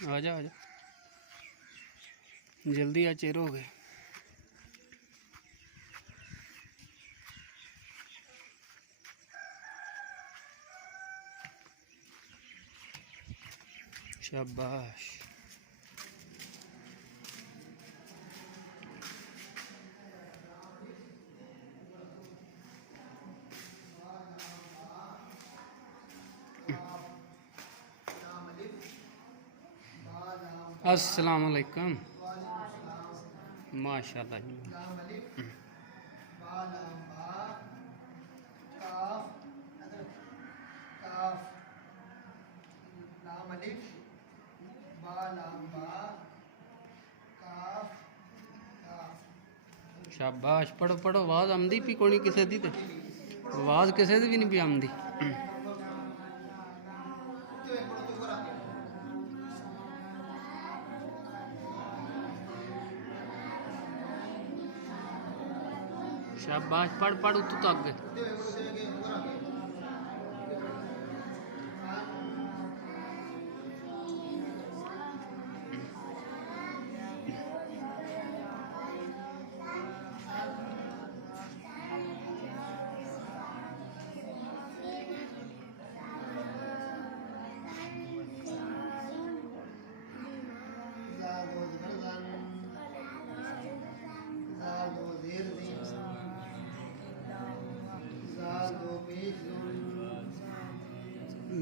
आजा आजा, जल्दी आ, चेर हो गए। शाबाश। अस्सलाम वालेकुम। माशाल्लाह। शाबाश, पढ़ो पढ़ो, आवाज़ आमदी पी कोनी किसे दी, ते आवाज़ किसे दी भी नहीं पी आमदी। शाबाश, पढ़ पढ़ उत्तों तक।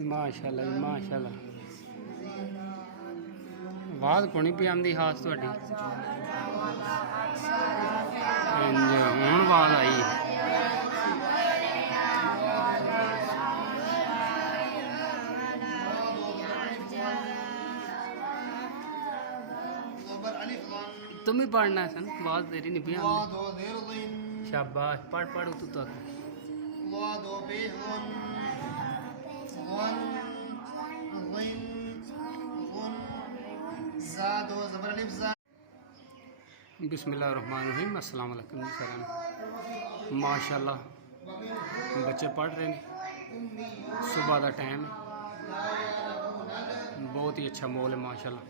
माशाल्लाह जी माशाल्लाह। आवाज़ को नहीं पी आती खास थोड़ी, हूँ आवाज़ आई। तुम ही पढ़ना है सन, आवाज़ तेरी नहीं पी आती। शाबाश, पढ़ पढ़ तू तक। बिस्मिल्लाहिर्रहमानिर्रहीम। अस्सलाम वालेकुम जी सारे। माशाल्लाह बच्चे पढ़ रहे हैं, सुबह का टाइम है, बहुत ही अच्छा माहौल है माशाल्लाह।